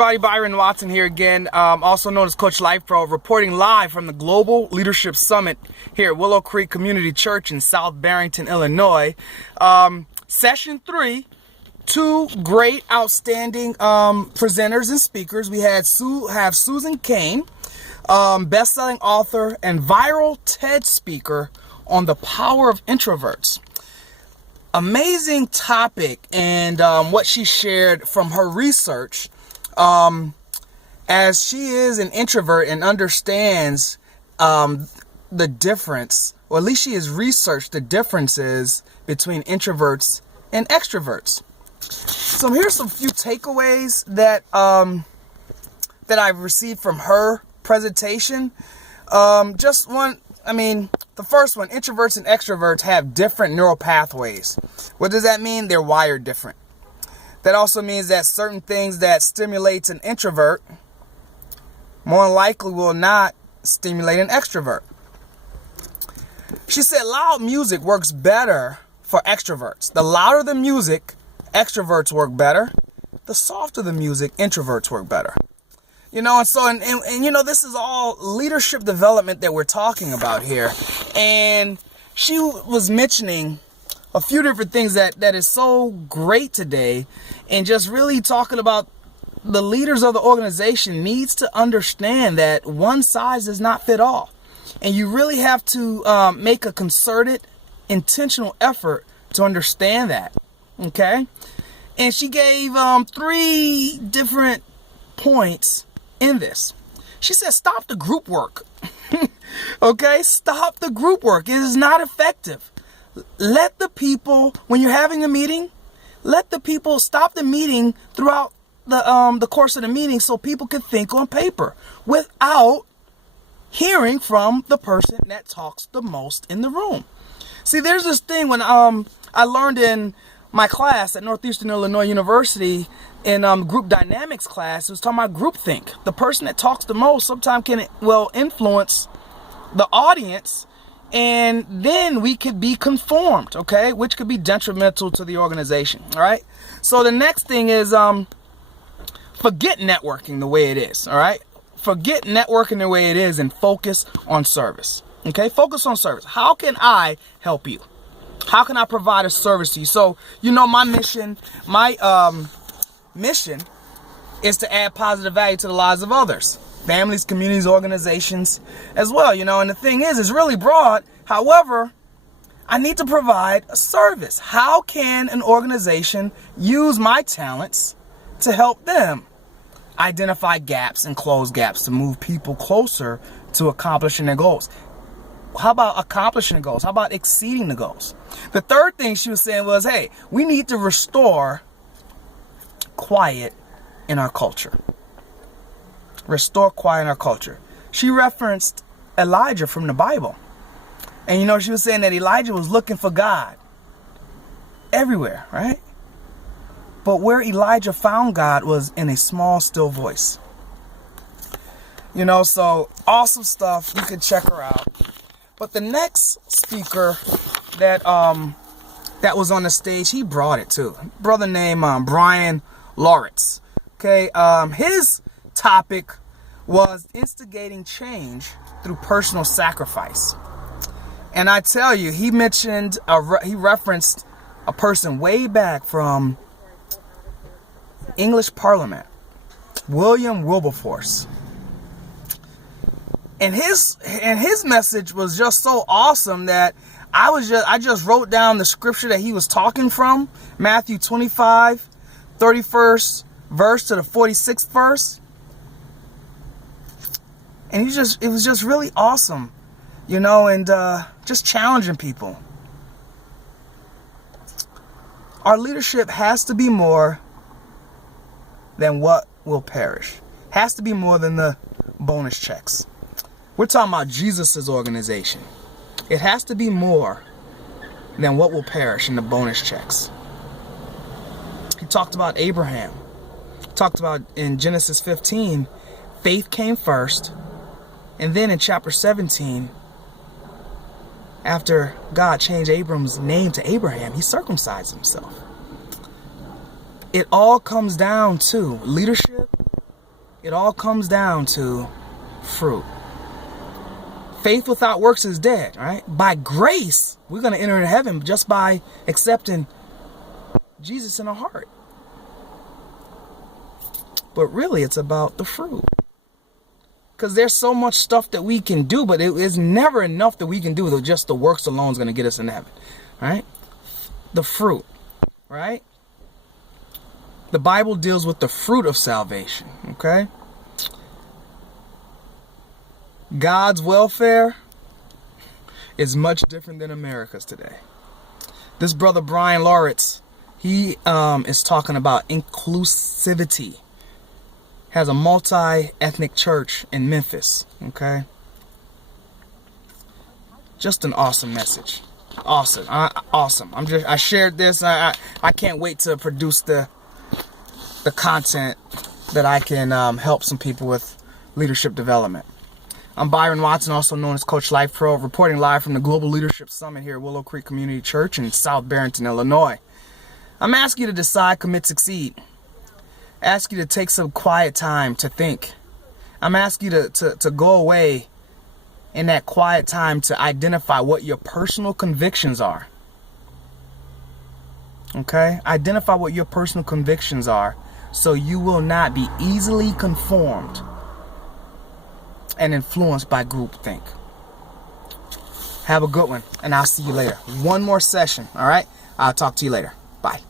Byron Watson here again, also known as Coach Life Pro, reporting live from the Global Leadership Summit here at Willow Creek Community Church in South Barrington, Illinois. Session 3, two great, outstanding presenters and speakers. We have Susan Cain, best-selling author and viral TED speaker on the power of introverts. Amazing topic, and what she shared from her research, as she is an introvert and understands the difference, or at least she has researched the differences between introverts and extroverts. So here's some few takeaways that I've received from her presentation. The first one, introverts and extroverts have different neural pathways. What does that mean? They're wired different. That also means that certain things that stimulates an introvert more likely will not stimulate an extrovert. She said loud music works better for extroverts. The louder the music, extroverts work better. The softer the music, introverts work better. You know, and you know, this is all leadership development that we're talking about here. And she was mentioning a few different things that is so great today, and just really talking about the leaders of the organization needs to understand that one size does not fit all. And you really have to make a concerted, intentional effort to understand that. Okay? And she gave 3 different points in this. She said, stop the group work. Okay? Stop the group work. It is not effective. Let the people, when you're having a meeting, let the people stop the meeting throughout the course of the meeting so people can think on paper without hearing from the person that talks the most in the room. See, there's this thing when I learned in my class at Northeastern Illinois University in group dynamics class, it was talking about groupthink. The person that talks the most sometimes can influence the audience, and then we could be conformed, okay, which could be detrimental to the organization. All right. So the next thing is forget networking the way it is. All right. Forget networking the way it is and focus on service. Okay. Focus on service. How can I help you? How can I provide a service to you? So, you know, my mission is to add positive value to the lives of others, families, communities, organizations as well, you know. And the thing is, it's really broad. However, I need to provide a service. How can an organization use my talents to help them identify gaps and close gaps to move people closer to accomplishing their goals? How about accomplishing the goals? How about exceeding the goals? The third thing she was saying was, hey, we need to restore quiet in our culture. Restore quiet in our culture. She referenced Elijah from the Bible. And you know, she was saying that Elijah was looking for God everywhere, right? But where Elijah found God was in a small, still voice. You know, so awesome stuff. You can check her out. But the next speaker that was on the stage, he brought it too. Brother named Byron Watson. Okay, his topic was instigating change through personal sacrifice. And I tell you, he mentioned, he referenced a person way back from English Parliament, William Wilberforce. And his message was just so awesome that I just wrote down the scripture that he was talking from, Matthew 25, 31st verse to the 46th verse. And it was just really awesome, you know, and just challenging people. Our leadership has to be more than what will perish. Has to be more than the bonus checks. We're talking about Jesus's organization. It has to be more than what will perish in the bonus checks. He talked about Abraham. He talked about in Genesis 15, faith came first. And then in chapter 17, after God changed Abram's name to Abraham, he circumcised himself. It all comes down to leadership It all comes down to fruit. Faith without works is dead, right? By grace, we're going to enter into heaven just by accepting Jesus in our heart. But really, it's about the fruit. Because there's so much stuff that we can do, but it is never enough that we can do that just the works alone is going to get us into heaven, right? The fruit, right? The Bible deals with the fruit of salvation, okay? God's welfare is much different than America's today. This brother Brian Lawrence, he is talking about inclusivity. Has a multi-ethnic church in Memphis, okay? Just an awesome message. Awesome. Awesome. I shared this. I can't wait to produce the content that I can help some people with leadership development. I'm Byron Watson, also known as Coach Life Pro, reporting live from the Global Leadership Summit here at Willow Creek Community Church in South Barrington, Illinois. I'm asking you to decide, commit, succeed. Ask you to take some quiet time to think. I'm asking you to go away in that quiet time to identify what your personal convictions are. Okay? Identify what your personal convictions are so you will not be easily conformed and influenced by groupthink. Have a good one, and I'll see you later. One more session, all right? I'll talk to you later. Bye.